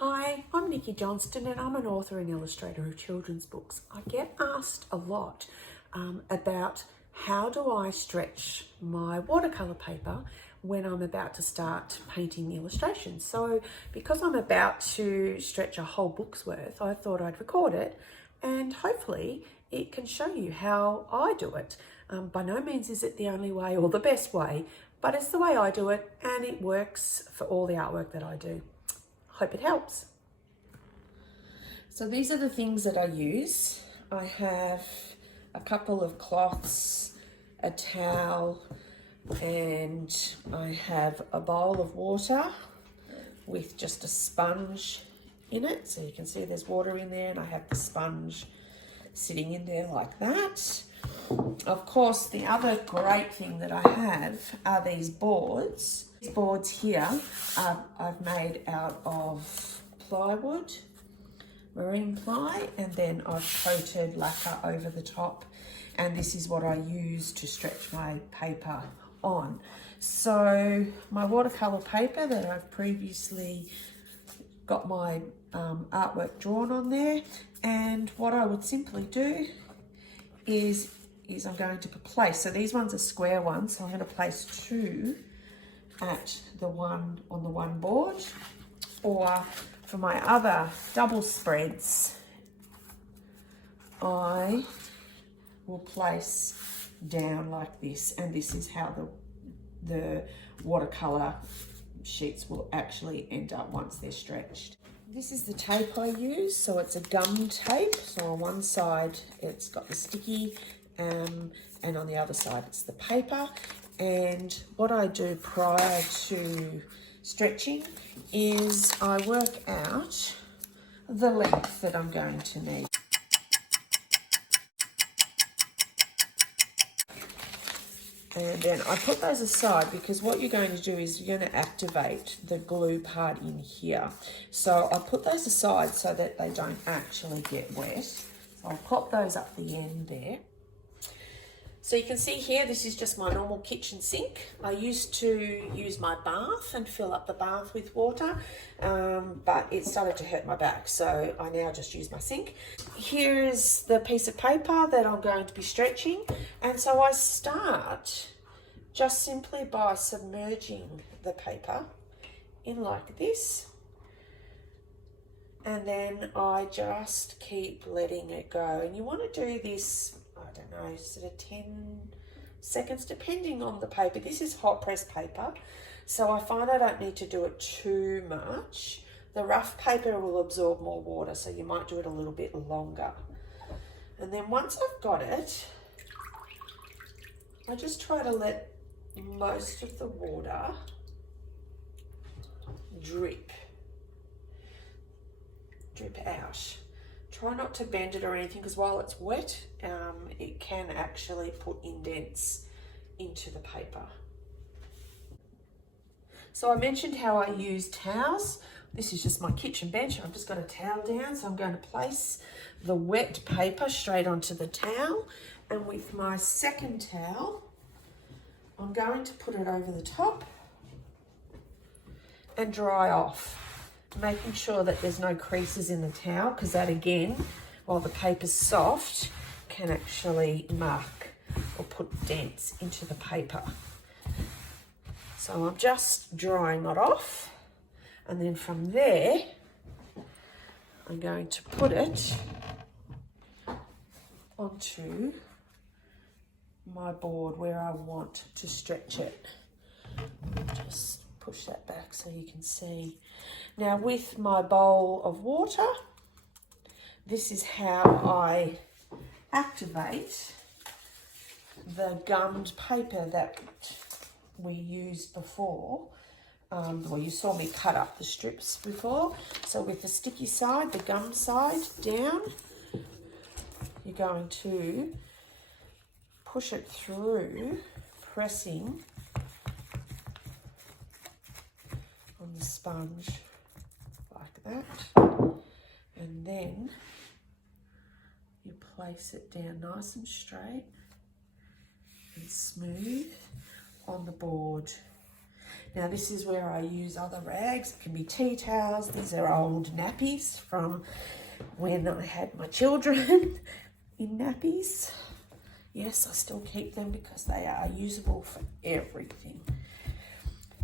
Hi, I'm Nicky Johnston and I'm an author and illustrator of children's books. I get asked a lot about how do I stretch my watercolour paper when I'm about to start painting the illustrations. So because I'm about to stretch a whole book's worth, I thought I'd record it and hopefully it can show you how I do it. By no means is it the only way or the best way, but it's the way I do it and it works for all the artwork that I do. Hope it helps. So these are the things that I use. I have a couple of cloths, a towel, and I have a bowl of water with just a sponge in it. So you can see there's water in there and I have the sponge sitting in there like that. Of course, the other great thing that I have are these boards. These boards here I've made out of plywood, marine ply, and then I've coated lacquer over the top. And this is what I use to stretch my paper on. So my watercolour paper that I've previously got my artwork drawn on there. And what I would simply do is I'm going to place, so these ones are square ones, so I'm going to place two at the one on the one board, or for my other double spreads, I will place down like this, and this is how the watercolour sheets will actually end up once they're stretched. This is the tape I use, so it's a gum tape. So on one side it's got the sticky and on the other side it's the paper. And what I do prior to stretching is I work out the length that I'm going to need. And then I put those aside because what you're going to do is you're going to activate the glue part in here. So I put those aside so that they don't actually get wet. So I'll pop those up the end there. So you can see here, this is just my normal kitchen sink. I used to use my bath and fill up the bath with water, but it started to hurt my back, so I now just use my sink. Here is the piece of paper that I'm going to be stretching, and so I start just simply by submerging the paper in like this, and then I just keep letting it go. And you want to do this, I don't know, sort of 10 seconds, depending on the paper. This is hot press paper, so I find I don't need to do it too much. The rough paper will absorb more water, so you might do it a little bit longer. And then once I've got it, I just try to let most of the water drip out. Try not to bend it or anything, because while it's wet, it can actually put indents into the paper. So I mentioned how I use towels. This is just my kitchen bench. I've just got a towel down, so I'm going to place the wet paper straight onto the towel. And with my second towel, I'm going to put it over the top and dry off, making sure that there's no creases in the towel, because that again, while the paper's soft, can actually mark or put dents into the paper. So I'm just drying it off, and then from there I'm going to put it onto my board where I want to stretch it. Just push that back so you can see. Now with my bowl of water, this is how I activate the gummed paper that we used before. Well, you saw me cut up the strips before. So with the sticky side, the gum side down, you're going to push it through, pressing on the sponge like that, and then you place it down nice and straight and smooth on the board. Now this is where I use other rags. It can be tea towels. These are old nappies from when I had my children in nappies. Yes, I still keep them because they are usable for everything.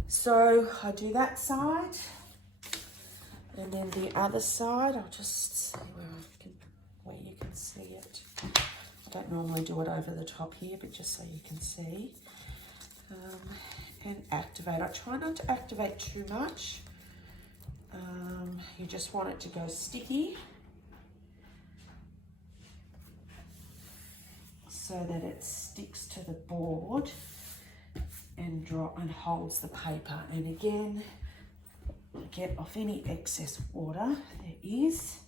So I do that side, and then the other side, I'll just see where you can see it. I don't normally do it over the top here, but just so you can see. And activate. I try not to activate too much. You just want it to go sticky, so that it sticks to the board and holds the paper. And again, get off any excess water there is.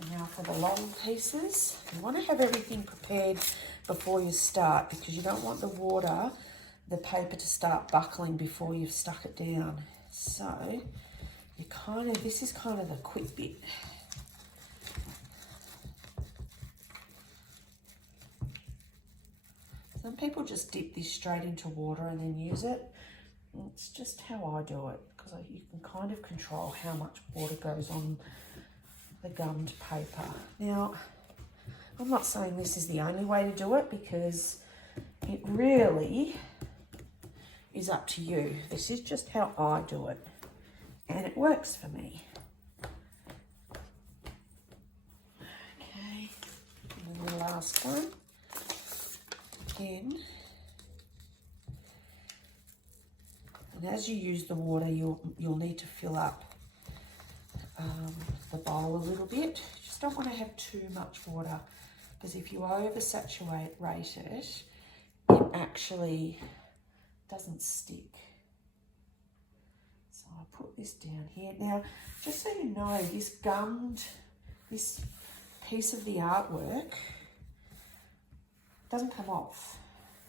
And now for the long pieces, you want to have everything prepared before you start, because you don't want the paper to start buckling before you've stuck it down. So this is kind of the quick bit. Some people just dip this straight into water and then use it. It's just how I do it, because you can kind of control how much water goes on the gummed paper. Now, I'm not saying this is the only way to do it, because it really is up to you. This is just how I do it, and it works for me. Okay, and then the last one. Again, and as you use the water, you'll need to fill up the bowl a little bit. You just don't want to have too much water, because if you oversaturate it, it actually doesn't stick. So I'll put this down here. Now, just so you know, this piece of the artwork doesn't come off.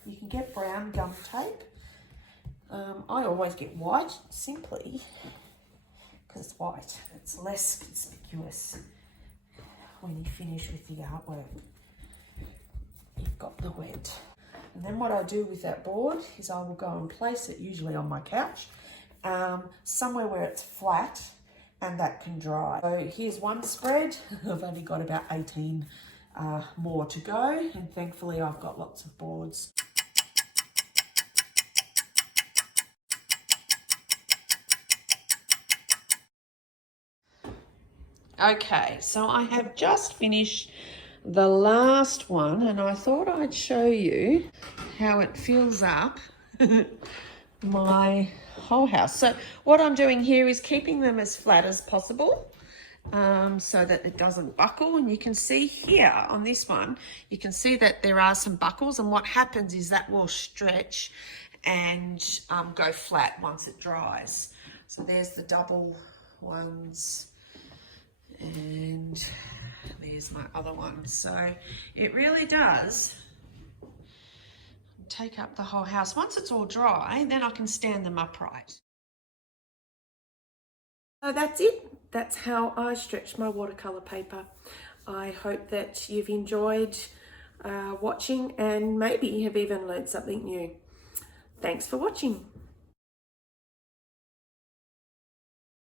You can get brown gum tape. I always get white, simply because it's white. It's less conspicuous when you finish with the artwork. You've got the wet. And then what I do with that board is I will go and place it, usually on my couch, somewhere where it's flat and that can dry. So here's one spread. I've only got about 18 more to go, and thankfully I've got lots of boards. Okay, so I have just finished the last one, and I thought I'd show you how it fills up my whole house. So what I'm doing here is keeping them as flat as possible, so that it doesn't buckle. And you can see here on this one, you can see that there are some buckles, and what happens is that will stretch and go flat once it dries. So there's the double ones, and there's my other one. So it really does take up the whole house. Once it's all dry, then I can stand them upright. So that's it. That's how I stretch my watercolour paper. I hope that you've enjoyed watching, and maybe have even learned something new. Thanks for watching.